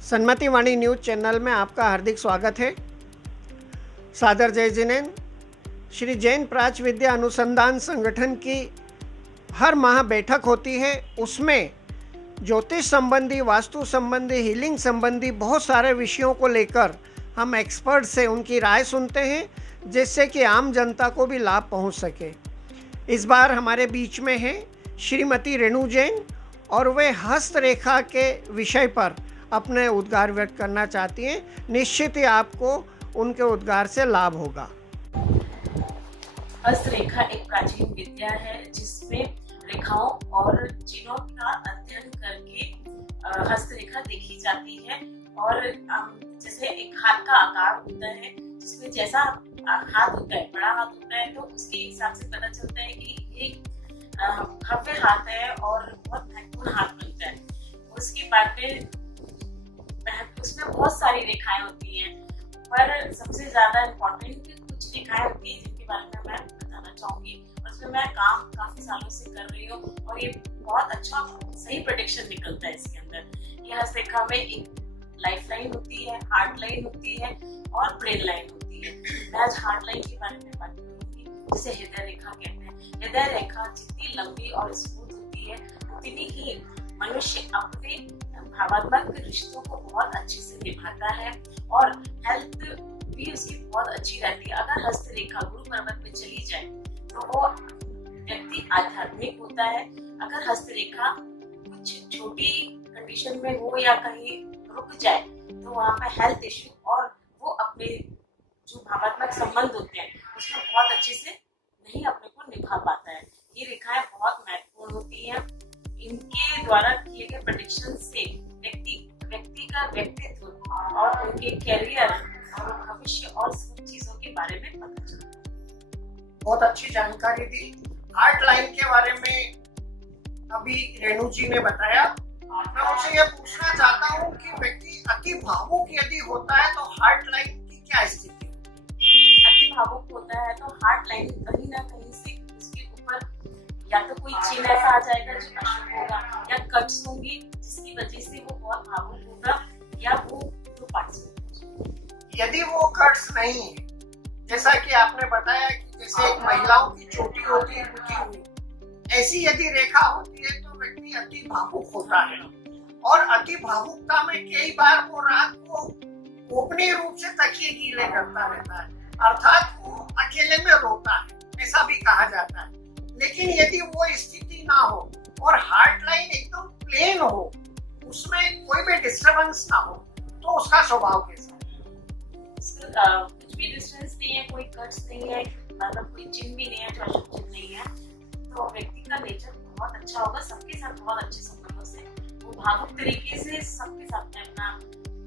सन्मति वाणी news channel में आपका हार्दिक स्वागत है। सादर जय जिनेन्द्र। श्री जैन प्राच्य विद्या अनुसंधान संगठन की हर माह बैठक होती है। उसमें ज्योतिष संबंधी, वास्तु संबंधी, हीलिंग संबंधी बहुत सारे विषयों को लेकर हम एक्सपर्ट से उनकी राय सुनते हैं, जिससे कि आम जनता को भी लाभ पहुंच सके। इस बार हमारे बीच में है श्रीमती रेणु जैन और वे हस्तरेखा के विषय पर अपने उद्गार व्यक्त करना चाहती हैं। निश्चित ही आपको उनके उद्गार से लाभ होगा। हस्तरेखा एक प्राचीन विद्या है जिसमें रेखाओं और चिन्हों का अध्ययन करके हस्तरेखा देखी जाती है। और जैसे एक हाथ का आकार होता है, जिसमें जैसा हाथ होता है, बड़ा हाथ होता है, तो उसके हिसाब से पता चलता है कि एक भव्य हाथ है और बहुत महत्वपूर्ण हाथ बनता है। उसके बाद में उसमें बहुत सारी रेखाएं होती हैं, पर सबसे ज्यादा इम्पोर्टेंट कुछ रेखाएं होती हैं जिनके बारे में मैं बताना चाहूंगी। और उसमें मैं काम काफी सालों से कर रही हूँ और ये बहुत अच्छा सही प्रेडिक्शन निकलता है इसके अंदर। ये हस्तरेखा में एक लाइफ लाइन होती है, हार्ट लाइन होती है और ब्रेन लाइन होती है। मैं आज हार्ट लाइन के बारे में बात करूंगी, जिसे हृदय रेखा कहते हैं। हृदय रेखा जितनी लंबी और स्मूथ होती है, उतनी ही मनुष्य अपने भावनात्मक रिश्तों को बहुत अच्छे से निभाता है और हेल्थ भी उसकी बहुत अच्छी रहती है। अगर हस्तरेखा गुरु पर्वत में चली जाए तो वो व्यक्ति आध्यात्मिक होता है। अगर हस्तरेखा कुछ छोटी कंडीशन में हो या कहीं रुक जाए तो वहाँ पे हेल्थ इश्यू और वो अपने जो भावनात्मक संबंध होते हैं उसमें बहुत अच्छे से नहीं अपने को निभा पाता है। ये रेखाएं बहुत महत्वपूर्ण होती हैं। इनके द्वारा किए गए प्रेडिक्शन से व्यक्ति का व्यक्तित्व और उनके कैरियर और भविष्य और सब चीजों के बारे में पता चलता है। बहुत अच्छी जानकारी दी। हार्ट लाइन के बारे में अभी रेणु जी ने बताया। मैं उनसे यह पूछना चाहता हूँ कि व्यक्ति अति भावुक यदि होता है तो हार्ट लाइन की क्या स्थिति होती है? अति भावुक होता है तो हार्ट लाइन कहीं ना कहीं से उसके ऊपर या तो कोई चिन्ह ऐसा आ जाएगा जो अशुभ होगा, या कट्स होंगी जिसकी वजह से वो बहुत भावुक होगा, या वो दो पार्ट्स होंगे। यदि वो कट्स नहीं है, जैसा कि आपने बताया कि जैसे एक महिलाओं की चोटी होती है रुकी हुई, ऐसी यदि रेखा होती है तो व्यक्ति अति भावुक होता है। और अति भावुकता में कई बार वो रात को गोपनीय रूप से तकिए गीले करता रहता है, अर्थात वो अकेले में रोता है, ऐसा भी कहा जाता है। लेकिन यदि वो स्थिति ना हो और हार्ट लाइन एकदम प्लेन हो, उसमें कोई भी डिस्टरबेंस ना हो, तो उसका स्वभाव कैसा है? कुछ भी डिस्टेंस नहीं है, कोई कट्स नहीं है, मतलब कोई चिन्ह भी नहीं है जो अशुभ चिन्ह नहीं है, तो व्यक्ति का नेचर बहुत अच्छा होगा। सबके साथ बहुत अच्छे संबंधों से वो भावुक तरीके से सबके साथ में अपना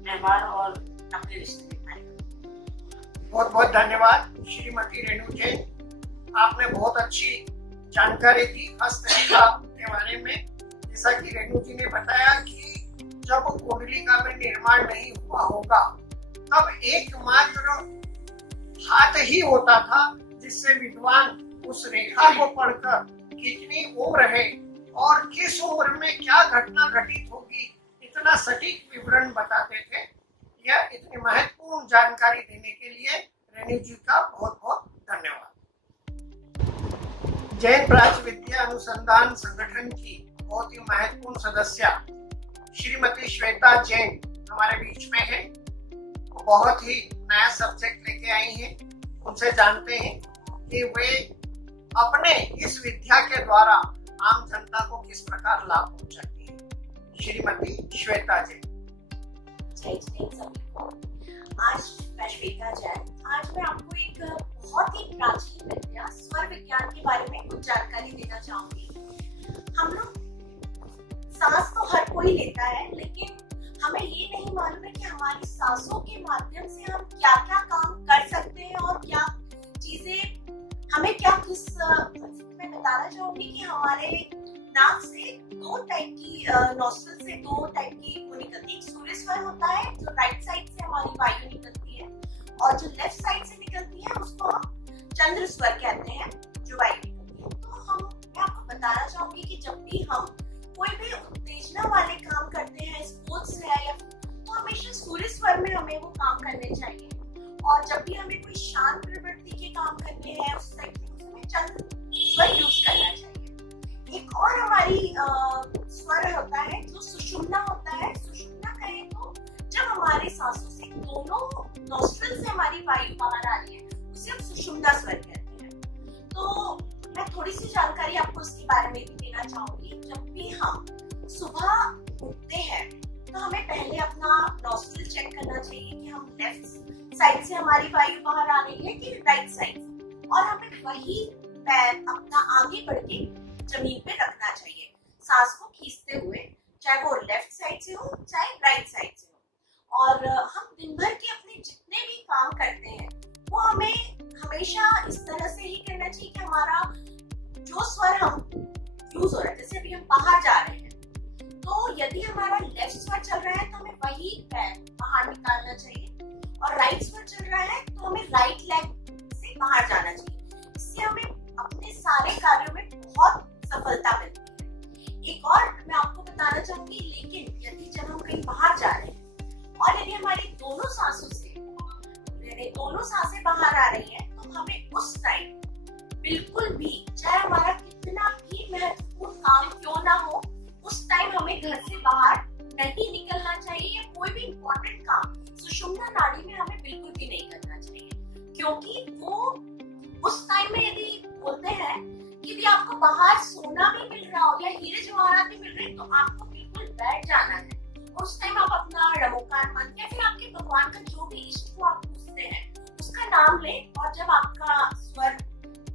व्यवहार और अपने रिश्ते दिखाएगा। बहुत बहुत धन्यवाद श्रीमती रेणु जैन। आपने बहुत अच्छी जानकारी दी हस्तरेखा के बारे में। जैसा कि रेणु जी ने बताया कि जब कुंडलिका में निर्माण नहीं हुआ होगा तब एकमात्र हाथ ही होता था जिससे विद्वान उस रेखा को पढ़कर कितनी उम्र है और किस उम्र में क्या घटना घटित होगी इतना सटीक विवरण बताते थे। यह इतनी महत्वपूर्ण जानकारी देने के लिए रेणु जी का बहुत बहुत धन्यवाद। जैन प्राच्य विद्या अनुसंधान संगठन की बहुत ही महत्वपूर्ण सदस्य श्रीमती श्वेता जैन हमारे बीच में है। वो बहुत ही नया सब्जेक्ट लेके आई हैं। उनसे जानते हैं कि वे अपने इस विद्या के द्वारा आम जनता को किस प्रकार लाभ पहुंचाती है। श्रीमती श्वेता जैन। जय जैन सभी को। आज मैं श्वेता जैन। आज मैं आपको एक बहुत ही प्राचीन विद्या स्वर विज्ञान के बारे में कुछ जानकारी देना चाहूंगी। हम लोग सांस तो हर कोई लेता है, लेकिन हमें ये नहीं मालूम है कि हमारी सांसों के माध्यम से हम क्या क्या काम कर सकते हैं और क्या चीजें हमें क्या किस मैं बताना चाहूंगी कि हमारे नाक से दो टाइप की नॉस्ट्रिल से दो टाइप की वो निकलती है। एक सूर्य स्वर होता है जो राइट साइड से हमारी वायु निकलती है, और जो लेफ्ट साइड से निकलती है उसको हम चंद्र स्वर कहते हैं जो वायु निकलती है। तो मैं आपको बताना चाहूंगी कि जब भी हम कोई भी उत्तेजना वाले काम करते हैं, स्पोर्ट्स है, या तो हमें वायु बाहर आ रही है उसे हम सुषुम्ना स्वर कहते हैं। तो मैं थोड़ी सी जानकारी आपको इसके बारे में भी देना चाहूंगी। जब भी हम सुबह उठते हैं तो हमें पहले अपना नॉस्ट्रिल चेक करना चाहिए कि हम लेफ्ट साइड से हमारी वायु बाहर आ रही है कि राइट साइड से, और हमें वही पैर अपना आगे बढ़ के जमीन पे रखना चाहिए सांस को खींचते हुए, चाहे वो लेफ्ट साइड से हो चाहे राइट साइड से हो। और हम दिन भर के अपने जितने भी काम करते हैं वो हमें हमेशा इस तरह से ही करना चाहिए कि हमारा जो स्वर हम यूज हो रहा है, जैसे अभी हम बाहर जा रहे हैं तो यदि हमारा लेफ्ट स्वर चल रहा है तो हमें वही पैर बाहर निकालना चाहिए, और राइट स्वर चल रहा है तो हमें राइट लेग से बाहर जाना चाहिए। इससे हमें अपने सारे कार्यों में बहुत सफलता मिलती है। एक और मैं आपको बताना चाहूंगी, लेकिन यदि जब हम कहीं बाहर जा रहे हैं और यदि हमारी दोनों सांसों से दोनों सांसें बाहर आ रही हैं तो हमें उस टाइम बिल्कुल भी, चाहे हमारा कितना भी महत्वपूर्ण काम क्यों ना हो, उस टाइम हमें घर से बाहर नहीं निकलना चाहिए, या कोई भी इम्पोर्टेंट काम सुषुम्ना नाड़ी में हमें बिल्कुल भी नहीं करना चाहिए। क्योंकि वो उस टाइम में यदि बोलते हैं कि यदि आपको बाहर सोना भी मिल रहा हो या हीरे जवाहरात भी मिल रहे हैं तो आपको बिल्कुल बैठ जाना है। उस टाइम आप अपना रमोकान मंत्र या फिर आपके भगवान का जो भी इष्ट को आप पूछते हैं उसका नाम लें, और जब आपका स्वर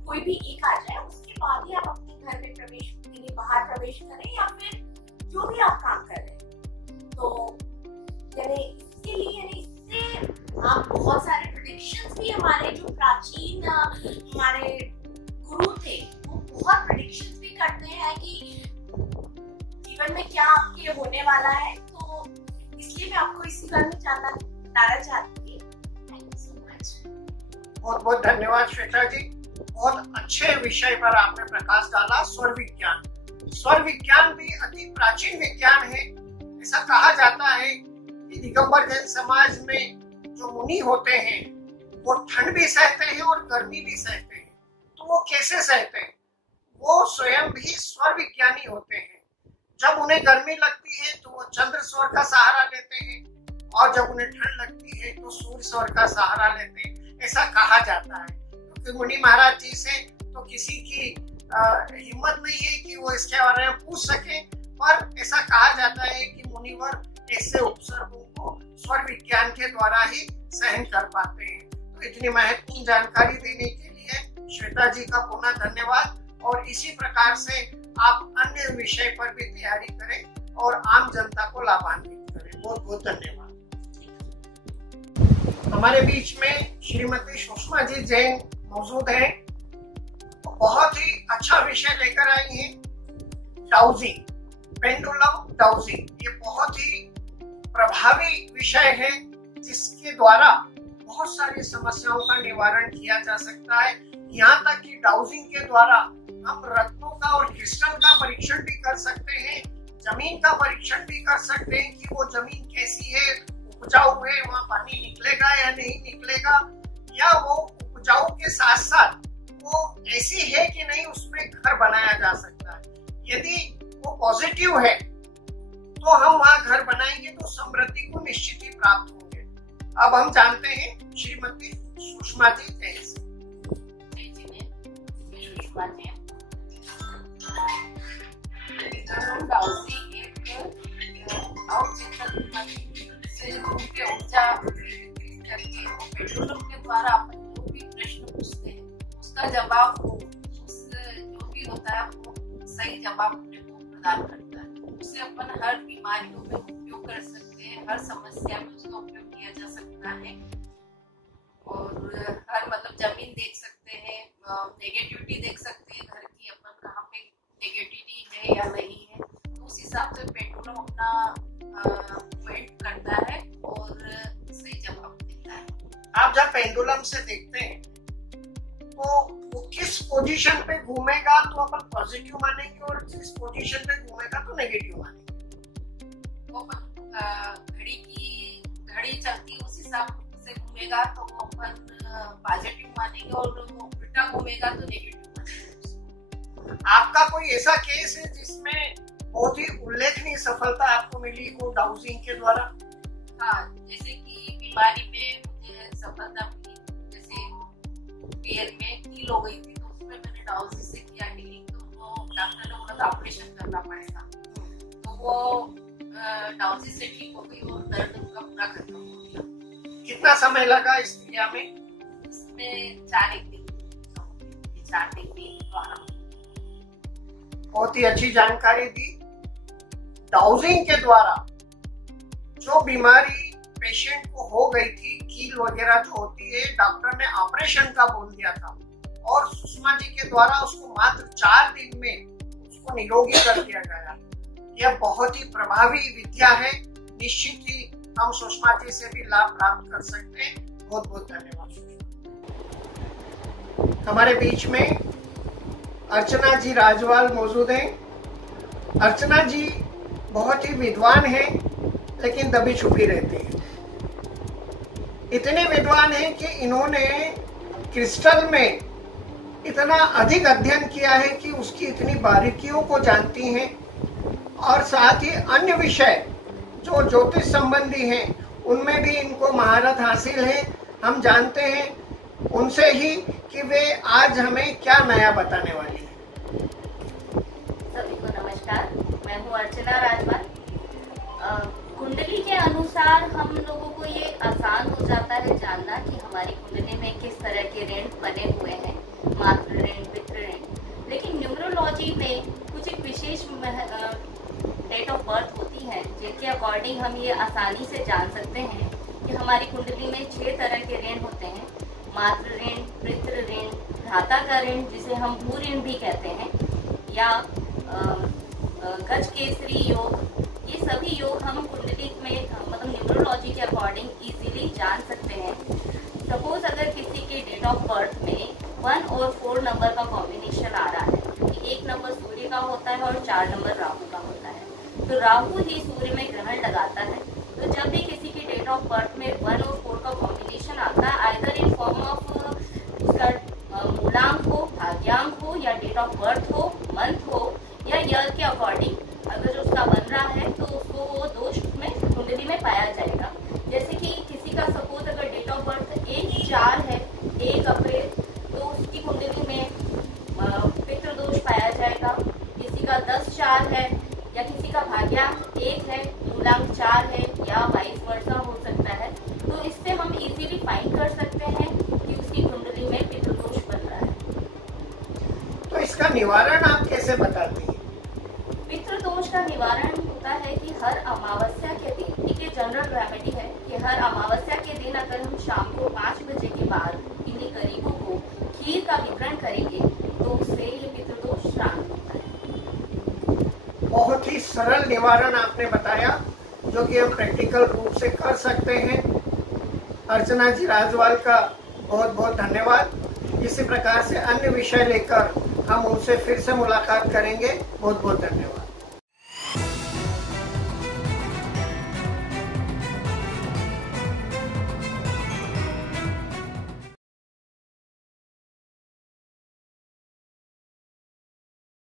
कोई भी एक आ जाए उसके बाद ही आप अपने घर में प्रवेश के लिए बाहर प्रवेश करें, या फिर जो भी आप काम कर रहे हैं। तो यानी इसके लिए इससे आप बहुत सारे प्रेडिक्शंस भी, हमारे जो प्राचीन हमारे गुरु थे वो बहुत प्रेडिक्शंस भी करते हैं कि जीवन में क्या आपके होने वाला है। तो इसलिए मैं आपको इसी बारे में बताना चाहती थी। Thank you so much. बहुत बहुत धन्यवाद श्वेता जी, बहुत अच्छे विषय पर आपने प्रकाश डाला। स्वर विज्ञान, स्वर विज्ञान भी अति प्राचीन विज्ञान है। ऐसा कहा जाता है कि दिगंबर जैन समाज में जो मुनि होते हैं वो ठंड भी सहते हैं और गर्मी भी सहते हैं। तो वो कैसे सहते हैं? वो स्वयं भी स्वर विज्ञानी होते हैं। जब उन्हें गर्मी लगती है तो वो चंद्र स्वर का सहारा लेते हैं, और जब उन्हें ठंड लगती है तो सूर्य स्वर का सहारा लेते हैं। ऐसा कहा जाता है, क्योंकि मुनि महाराज जी से तो किसी की हिम्मत नहीं है कि वो इसके बारे में पूछ सके, पर ऐसा कहा जाता है कि मुनिवर ऐसे उपसर्गों को स्वर विज्ञान के द्वारा ही सहन कर पाते हैं। तो इतनी महत्वपूर्ण जानकारी देने के लिए श्वेता जी का पुनः धन्यवाद, और इसी प्रकार से आप अन्य विषय पर भी तैयारी करें और आम जनता को लाभान्वित करें। बहुत बहुत धन्यवाद। हमारे बीच में श्रीमती सुषमा जी जैन मौजूद हैं, बहुत ही अच्छा विषय लेकर आई हैं, डाउजिंग, पेंडुलम डाउजिंग। ये बहुत ही प्रभावी विषय है जिसके द्वारा बहुत सारी समस्याओं का निवारण किया जा सकता है। यहाँ तक कि डाउजिंग के द्वारा हम रत्नों का और क्रिस्टल का परीक्षण भी कर सकते हैं, जमीन का परीक्षण भी कर सकते हैं कि वो जमीन कैसी है, उपजाऊ है, वहाँ पानी निकलेगा या नहीं निकलेगा, या वो उपजाऊ के साथ साथ वो ऐसी है कि नहीं, उसमें घर बनाया जा सकता है। यदि वो पॉजिटिव है तो हम वहाँ घर बनाएंगे तो समृद्धि को निश्चित ही प्राप्त होंगे। अब हम जानते हैं श्रीमती सुषमा जी जैन से। के द्वारा अपन जो भी प्रश्न पूछते हैं उसका जवाब जो भी होता है वो सही जवाब अपने को प्रदान करता है। उससे अपन हर बीमारियों में उपयोग कर सकते हैं, हर समस्या में उसका उपयोग किया जा सकता है, और हर मतलब जमीन देख सकते हैं, नेगेटिविटी देख सकते हैं घर की, अपन कहाँ पे नेगेटिविटी है या नहीं है। तो उस हिसाब से पेंडुलम अपना पॉइंट करता है और सही जवाब देता है। आप जब पेंडुलम से देखते हैं तो वो किस पोजीशन पे घूमेगा तो अपन पॉजिटिव मानेंगे, और किस पोजीशन पे घूमेगा तो नेगेटिव मानेंगे। वो घड़ी चलती है उस हिसाब से घूमेगा तो वो अपन पॉजिटिव मानेंगे, और वो उल्टा घूमेगा तो नेगेटिव मानेंगे। आपका कोई ऐसा केस है जिसमें बहुत ही उल्लेखनीय सफलता आपको मिली हो डाउजिंग के द्वारा? हाँ, जैसे कि बीमारी में मुझे सफलता मिली, पैर में कील हो गई थी, तो उसमें मैंने डाउजिस से किया हीलिंग। तो वो डॉक्टर ने बोला था ऑपरेशन करना पड़ेगा, तो वो डाउजिस से ठीक हो गई और दर्द उनका पूरा खत्म हो गया। कितना समय लगा इस क्रिया में? इसमें 4 दिन बहुत ही अच्छी जानकारी दी। डाउजिंग के द्वारा जो बीमारी पेशेंट को हो गई थी, कील वगैरह जो होती है, डॉक्टर ने ऑपरेशन का बोल दिया था और सुषमा जी के द्वारा उसको मात्र 4 दिन में उसको निरोगी कर दिया गया। यह बहुत ही प्रभावी विद्या है। निश्चित ही हम सुषमा जी से भी लाभ प्राप्त कर सकते हैं। बहुत बहुत धन्यवाद। हमारे बीच में अर्चना जी राजवाल मौजूद हैं। अर्चना जी बहुत ही विद्वान हैं, लेकिन दबी छुपी रहती हैं। इतने विद्वान हैं कि इन्होंने क्रिस्टल में इतना अधिक अध्ययन किया है कि उसकी इतनी बारीकियों को जानती हैं, और साथ ही अन्य विषय जो ज्योतिष संबंधी हैं उनमें भी इनको महारत हासिल है। हम जानते हैं उनसे ही कि वे आज हमें क्या नया बताने वाली है। सभी को नमस्कार, मैं हूँ अर्चना राजवाल। कुंडली के अनुसार हम लोगों को ये आसान हो जाता है जानना कि हमारी कुंडली में किस तरह के ऋण बने हुए हैं, मातृ ऋण, पितृ ऋण। लेकिन न्यूमरोलॉजी में कुछ एक विशेष डेट ऑफ बर्थ होती है जिनके अकॉर्डिंग हम ये आसानी से जान सकते हैं कि हमारी कुंडली में 6 तरह के ऋण होते हैं। मातृ ऋण, पितृ ऋण, भ्राता का ऋण जिसे हम भू ऋण भी कहते हैं, या गज केसरी योग। ये सभी योग हम कुंडली में मतलब न्यूमरोलॉजी के अकॉर्डिंग इजीली जान सकते हैं। सपोज अगर किसी के डेट ऑफ बर्थ में 1 और 4 नंबर का कॉम्बिनेशन आ रहा है, क्योंकि 1 नंबर सूर्य का होता है और 4 नंबर राहु का होता है, तो राहु ही सूर्य में ग्रहण लगाता है। तो जब भी किसी की डेट ऑफ बर्थ में 1 और 4 का कॉम्बिनेशन आता है, आइदर इन फॉर्म ऑफ उसका मूलांक हो, भाग्यांक हो, या डेट ऑफ बर्थ हो, मंथ हो, या ईयर के अकॉर्डिंग अगर जो उसका बन रहा है तो उसको वो दोष में कुंडली में पाया जाएगा। जैसे कि किसी का सपोज अगर डेट ऑफ बर्थ 1/4 है, 1 अप्रैल, तो उसकी कुंडली में पितृ दोष पाया जाएगा। किसी का 10/4 है, या किसी का भाग्यांक 1 है, मूलांक 4 है, या वाइस वर्सा हो सकता है। तो इससे हम इजीली फाइंड कर सकते हैं कि उसकी कुंडली में पितृ दोष बन रहा है। तो इसका निवारण आप कैसे बताती हैं? पितृ दोष का निवारण होता है कि हर अमावस्या के दिन, एक जनरल रेमेडी है कि हर अमावस्या के दिन अगर हम शाम को 5 बजे के बाद किन्हीं गरीबों को खीर का वितरण करेंगे तो उससे ये पितृ दोष शांत होता है। बहुत ही सरल निवारण आपने बताया, जो कि हम प्रैक्टिकल रूप से कर सकते हैं। अर्चना जी राजवाल का बहुत बहुत धन्यवाद। इसी प्रकार से अन्य विषय लेकर हम उनसे फिर से मुलाकात करेंगे। बहुत बहुत धन्यवाद।